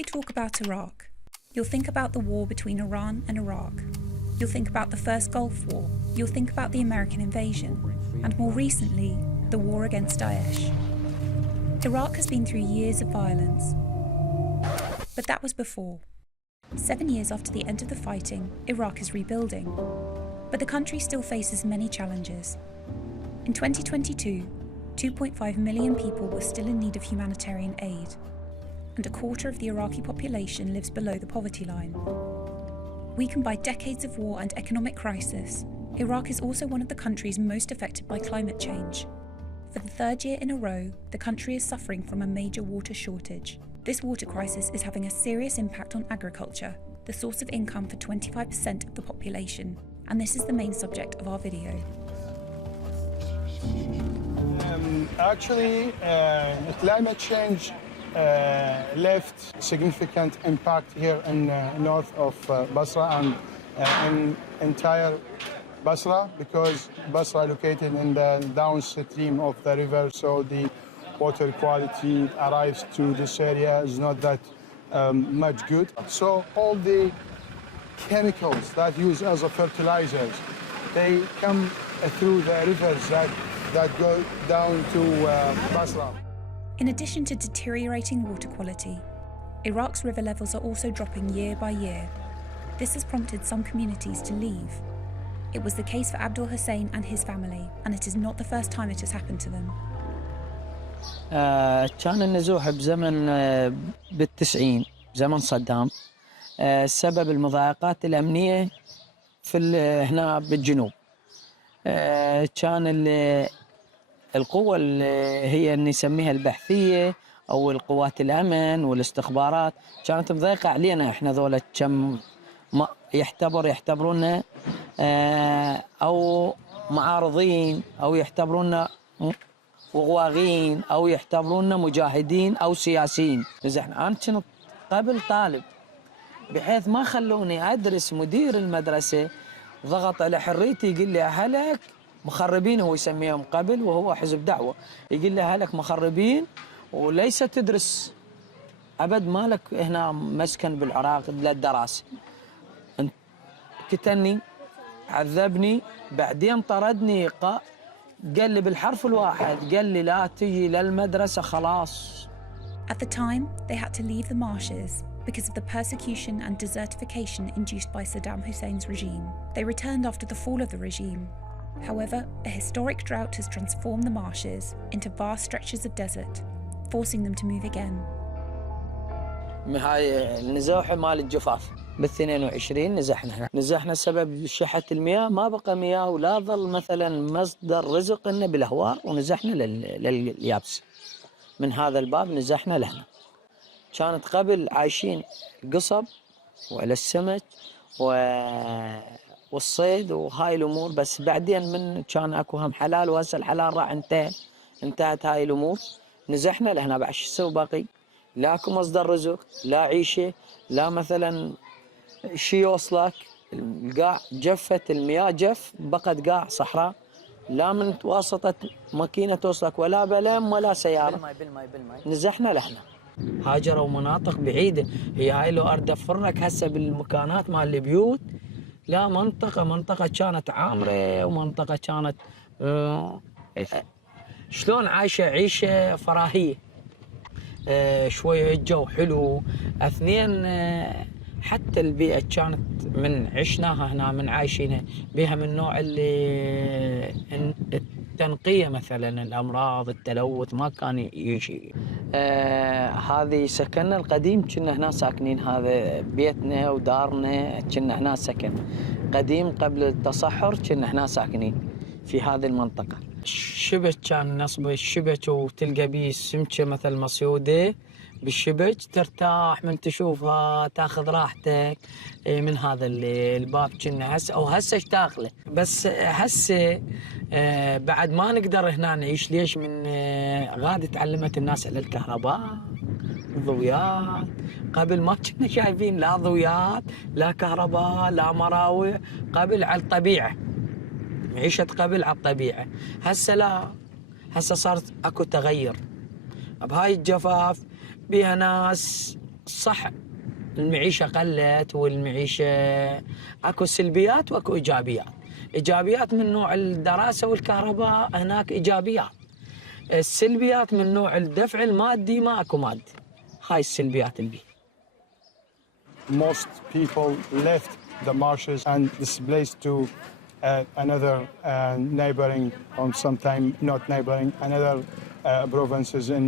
we talk about Iraq, you'll think about the war between Iran and Iraq. You'll think about the first Gulf War. You'll think about the American invasion. And more recently, the war against Daesh. Iraq has been through years of violence. But that was before. 7 years after the end of the fighting, Iraq is rebuilding. But the country still faces many challenges. In 2022, 2.5 million people were still in need of humanitarian aid, and a quarter of the Iraqi population lives below the poverty line. Weakened by decades of war and economic crisis, Iraq is also one of the countries most affected by climate change. For the third year in a row, the country is suffering from a major water shortage. This water crisis is having a serious impact on agriculture, the source of income for 25% of the population, and this is the main subject of our video. Actually, climate change left significant impact here in north of Basra and in entire Basra, because Basra located in the downstream of the river, so the water quality arrives to this area is not that much good. So all the chemicals that use as a fertilizers, they come through the rivers that go down to Basra. In addition to deteriorating water quality, Iraq's river levels are also dropping year by year. This has prompted some communities to leave. It was the case for Abdul Hussein and his family, and it is not the first time it has happened to them. كان النزوح بزمن بالتسعين زمن صدام، سبب المضايقات الأمنية في هنا بالجنوب. كان القوة اللي هي نسميها البحثية أو القوات الأمن والاستخبارات كانت مضايقة علينا إحنا ذولا، كم يعتبرونا أو معارضين أو يعتبرونا وغواغين أو يعتبرونا مجاهدين أو سياسيين. أنا كنت قبل طالب بحيث ما خلوني أدرس. مدير المدرسة ضغط على حريتي، يقول لي أهلك مخربين، هو يسميهم قبل وهو حزب دعوة، يقول لي أهلك مخربين وليس تدرس أبد، مالك هنا مسكن بالعراق للدراسة. كتني عذبني، بعدين طردني، قال لي بالحرف الواحد، قال لي لا تجي للمدرسة خلاص. At the time, they had to leave the marshes because of the persecution and desertification induced by Saddam Hussein's regime. They returned after the fall of the regime. However, a historic drought has transformed the marshes into vast stretches of desert, forcing them to move again. هاي النزوح مال الجفاف بال22 نزحنا سبب شحة المياه، ما بقى مياه ولا ظل مثلا مصدر رزق لنا بالهوار، ونزحنا لليابس. من هذا الباب نزحنا لهنا. كانت قبل عايشين قصب وعلى السمك والصيد وهاي الامور، بس بعدين من كان اكو هم حلال، وهسه الحلال راح انتهت هاي الامور. نزحنا لهنا، بعد شو نسوي باقي؟ لا اكو مصدر رزق، لا عيشه، لا مثلا شي يوصلك. القاع جفت المياه، جف بقت قاع صحراء، لا من واسطة ماكينة توصلك ولا بلم ولا سيارة. بالماي نزحنا لهنا. هاجروا مناطق بعيدة. هي هاي لو أرد أفرك هسه بالمكانات مال البيوت، لا منطقة كانت عامرة، ومنطقة كانت شلون عايشة عيشة فراهية. شوية الجو حلو، اثنين حتى البيئة كانت من عشناها هنا، من عايشينها بها، من نوع اللي التنقية مثلا الأمراض التلوث ما كان يجي. هذه سكننا القديم، كنا هنا ساكنين، هذا بيتنا ودارنا كنا هنا سكن قديم قبل التصحر، كنا هنا ساكنين في هذه المنطقة. الشبك كان نصب الشبك، وتلقى بيه سمكة مثل مصيودة بالشبك، ترتاح من تشوفها، تاخذ راحتك من هذا الباب. كنا هسه اشتاقله، بس هسه بعد ما نقدر هنا نعيش. ليش؟ من غادي تعلمت الناس على الكهرباء، ضويات. قبل ما كنا شايفين لا ضويات لا كهرباء لا مراوح، قبل على الطبيعة، عيشة قبل على الطبيعة. هسه لا، هسه صارت اكو تغير بهاي الجفاف، بيها ناس صح المعيشة قلت والمعيشة اكو سلبيات واكو ايجابيات. ايجابيات من نوع الدراسة والكهرباء هناك ايجابيات. السلبيات من نوع الدفع المادي ما اكو مادي. هاي السلبيات اللي بيه. Most people left the marshes and displaced to another neighboring, or sometime not neighboring, another provinces in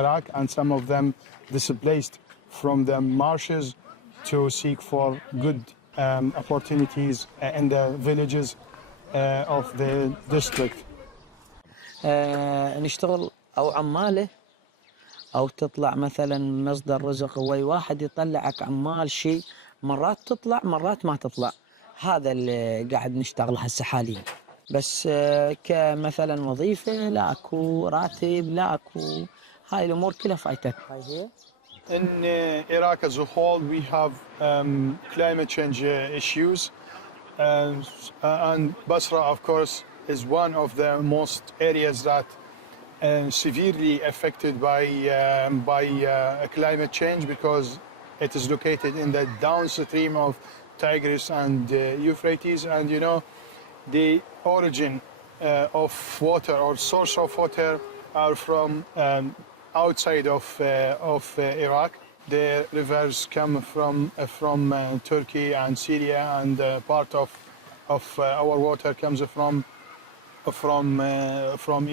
Iraq, and some of them displaced from the marshes to seek for good opportunities in the villages of the district. نشتغل او عماله او تطلع مثلا مصدر رزق، وي واحد يطلعك عمال شيء، مرات تطلع مرات ما تطلع. هذا اللي قاعد نشتغل هسه حاليا. بس كمثلا وظيفه لا اكو راتب، لا اكو، هاي الامور كلها فايتك. هاي هي. In Iraq as a whole, we have climate change issues, and Basra, of course, is one of the most areas that severely affected by climate change, because it is located in the downstream of Tigris and Euphrates, and you know the origin of water or source of water are from outside of Iraq. The rivers come from Turkey and Syria, and part of our water comes from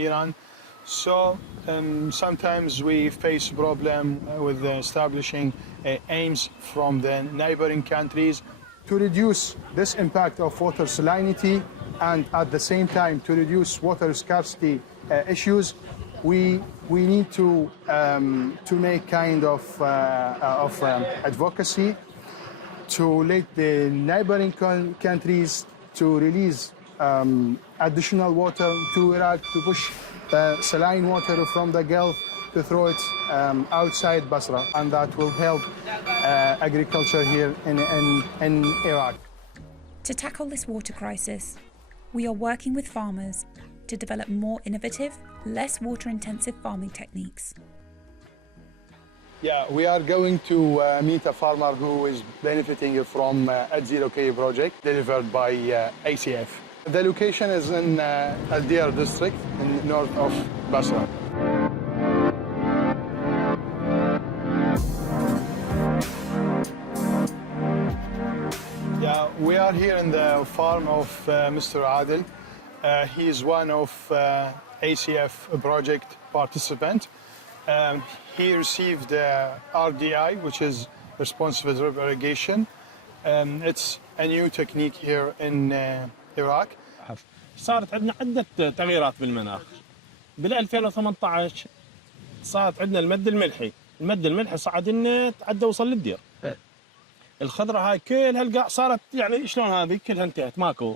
Iran. So sometimes we face problem with establishing aims from the neighboring countries to reduce this impact of water salinity, and at the same time to reduce water scarcity issues. We need to make kind of advocacy to let the neighboring countries to release additional water to Iraq, to push saline water from the Gulf to throw it outside Basra, and that will help agriculture here in Iraq. To tackle this water crisis, we are working with farmers to develop more innovative, less water-intensive farming techniques. Yeah, we are going to meet a farmer who is benefiting from At Zero K project delivered by ACF. The location is in Al Diyar district in north of Basra. Yeah, we are here in the farm of Mr. Adil. He is one of ACF project participant. He received RDI, which is responsive drip irrigation. It's a new technique here in Iraq. صارت عندنا عدة تغييرات بالمناخ. بال 2018 صارت عندنا المد الملحي صعد لنا تعدى وصل للدير. الخضرة هاي كلها القاع صارت يعني شلون هذه كلها انتهت ماكو.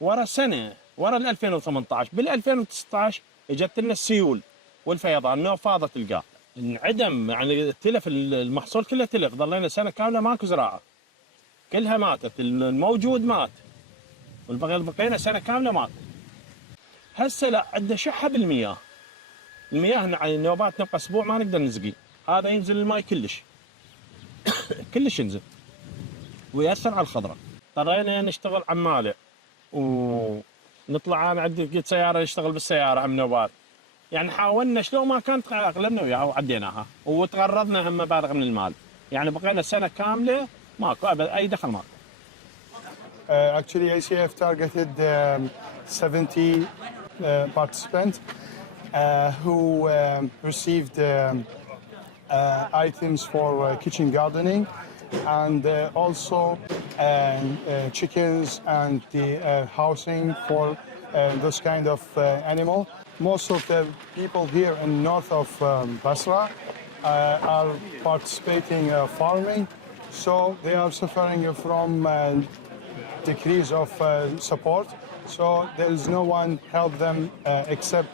ورا سنة ورا 2018 بال 2019 اجت لنا السيول والفيضان، انه فاضت القاع. انعدم يعني تلف المحصول كله تلف، ظلينا سنة كاملة ماكو زراعة. كلها ماتت، الموجود مات. بقينا سنة كاملة مات. هسه لا عندنا شحة بالمياه. المياه يعني نوبات نبقى اسبوع ما نقدر نسقي، هذا ينزل الماي كلش. كلش ينزل. ويأثر على الخضرة. اضطرينا نشتغل عمالة. ونطلع انا عندي قلت سيارة نشتغل بالسيارة عم نوبات. يعني حاولنا شلون ما كانت اغلبنا وياها وعديناها، وتغرضنا هم مبالغ من المال. يعني بقينا سنة كاملة ماكو ابدا اي دخل ماكو. Actually, ACF targeted 70 participants who received items for kitchen gardening, and also chickens and the housing for those kind of animal. Most of the people here in north of Basra are participating farming, so they are suffering from decrease of support. So there is no one help them except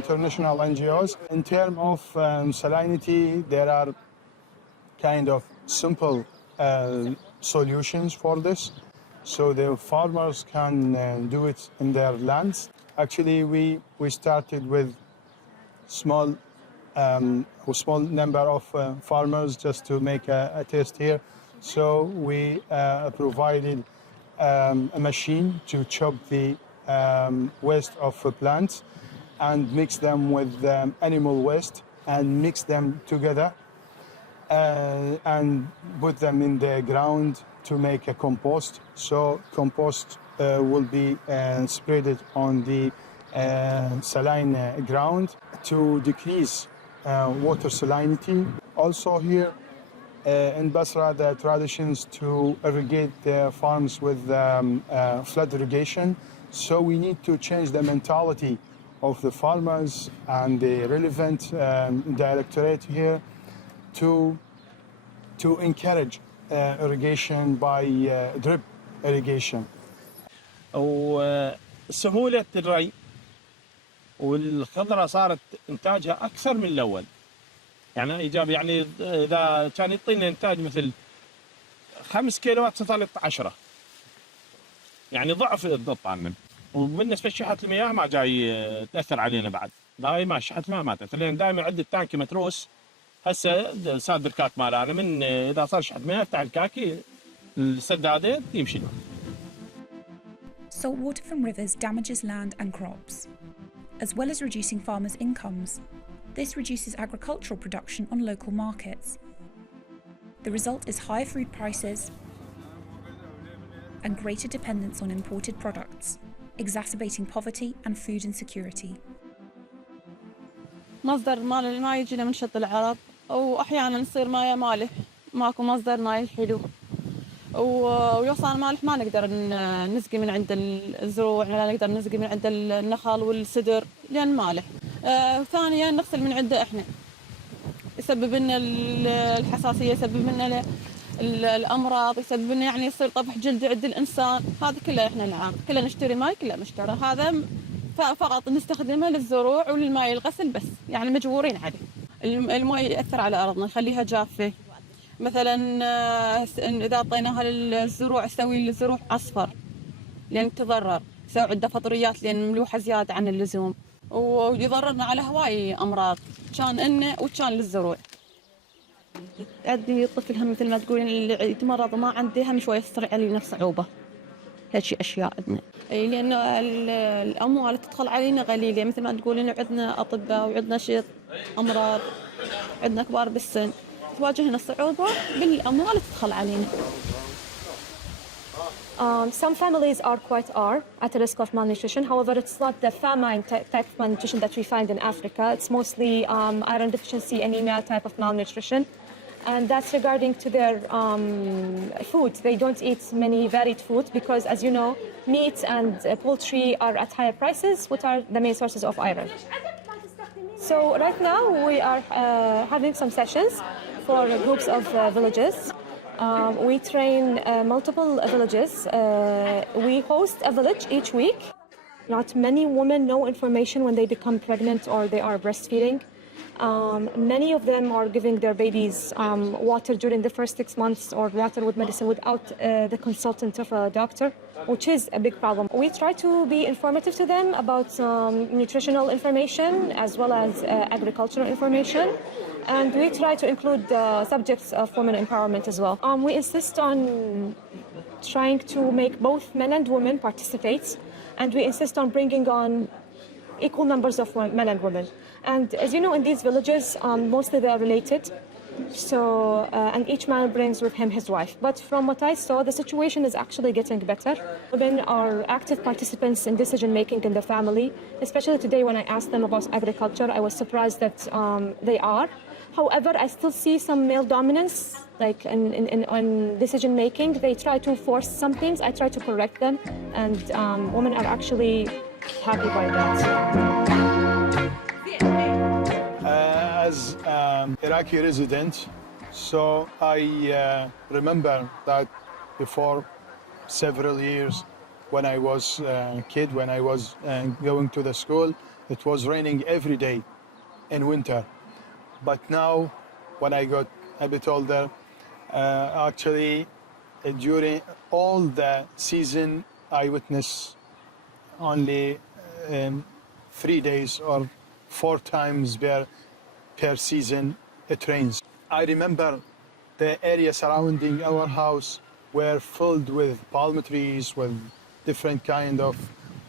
international NGOs. In terms of salinity, there are kind of simple solutions for this, so the farmers can do it in their lands. Actually, we started with small a small number of farmers just to make a test here. So we provided a machine to chop the waste of plants and mix them with animal waste and mix them together and put them in the ground to make a compost. So compost will be spreaded on the saline ground to decrease water salinity. Also here in Basra, the traditions to irrigate the farms with flood irrigation. So we need to change the mentality of the farmers and the relevant directorate here to encourage irrigation by drip irrigation. وسهولة الري والخضرة صارت إنتاجها أكثر من الأول. يعني إيجابي، يعني إذا كان يعطينا إنتاج مثل 5 كيلوات صارت 10، يعني ضعف الطن. وبالنسبة لشحة المياه ما جاي تأثر علينا بعد، دائما شحة المياه ما تأثر، لأن دائما عندي التانكي متروس. هسه ساد الكاك مال أنا من إذا صار شحة مياه افتح الكاكي السدادة يمشي. Salt water from rivers damages land and crops. As well as reducing farmers' incomes, this reduces agricultural production on local markets. The result is higher food prices and greater dependence on imported products, exacerbating poverty and food insecurity. مصدر مال الماء يجينا من شط العرب، وأحيانا يصير ماء مالح، ماكو مصدر ماء حلو، ويوصل مالح ما نقدر نسقي من عند الزروع، ولا نقدر نسقي من عند النخل والسدر لأن مالح. ثانيا نغسل من عنده احنا، يسبب لنا الحساسية، يسبب لنا الأمراض، يسبب لنا يعني يصير طفح جلد عند الإنسان. هذا كله احنا نعاني، كله نشتري ماء، كله مشترى. هذا فقط نستخدمه للزروع وللماء الغسل بس، يعني مجبورين عليه. الماء يأثر على أرضنا، يخليها جافة. مثلا إذا أعطيناها للزروع يسوي الزروع أصفر لأن تضرر، يسوي عندها فطريات لأن ملوحة زيادة عن اللزوم، ويضررنا على هواي أمراض كان إنه وكان للزروع. عندي طفل هم مثل ما تقولين اللي يتمرض وما عنده هم شوية يصير علينا صعوبة. هالشي أشياء عندنا، لأن الأموال اللي تدخل علينا قليلة، مثل ما تقولين عندنا أطباء وعندنا شيء أمراض، عندنا كبار بالسن، تواجهنا صعوبة بالأموال اللي تدخل علينا. Some families are at a risk of malnutrition. However, it's not the famine type of malnutrition that we find in Africa. It's mostly iron deficiency, anemia type of malnutrition. And that's regarding to their food. They don't eat many varied food because, as you know, meat and poultry are at higher prices, which are the main sources of iron. So right now we are having some sessions for groups of villages. We train multiple villages. We host a village each week. Not many women know information when they become pregnant or they are breastfeeding. Many of them are giving their babies water during the first 6 months or water with medicine without the consultant of a doctor, which is a big problem. We try to be informative to them about nutritional information as well as agricultural information. And we try to include subjects of women empowerment as well. We insist on trying to make both men and women participate, and we insist on bringing on equal numbers of men and women. And as you know, in these villages, mostly they are related. So, and each man brings with him his wife. But from what I saw, the situation is actually getting better. Women are active participants in decision-making in the family. Especially today when I asked them about agriculture, I was surprised that they are. However, I still see some male dominance, like in decision-making. They try to force some things. I try to correct them. And women are actually happy by that. As Iraqi resident, so I remember that before several years when I was a kid, when I was going to the school, it was raining every day in winter. But now, when I got a bit older, actually during all the season, I witnessed only 3 days or 4 times per season it rains. I remember the area surrounding our house were filled with palm trees, with different kind of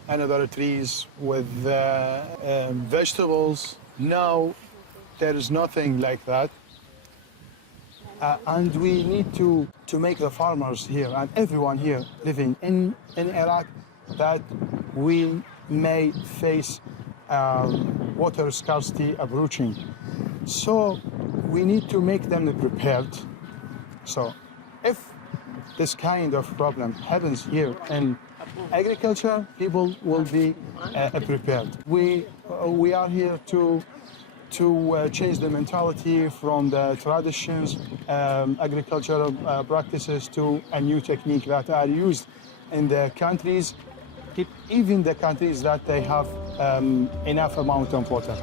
another trees, with vegetables. Now there is nothing like that. And we need to make the farmers here and everyone here living in Iraq that we may face water scarcity approaching. So we need to make them prepared. So if this kind of problem happens here in agriculture, people will be prepared. We are here to change the mentality from the traditions, agricultural practices to a new technique that are used in the countries, even the countries that they have enough amount of water.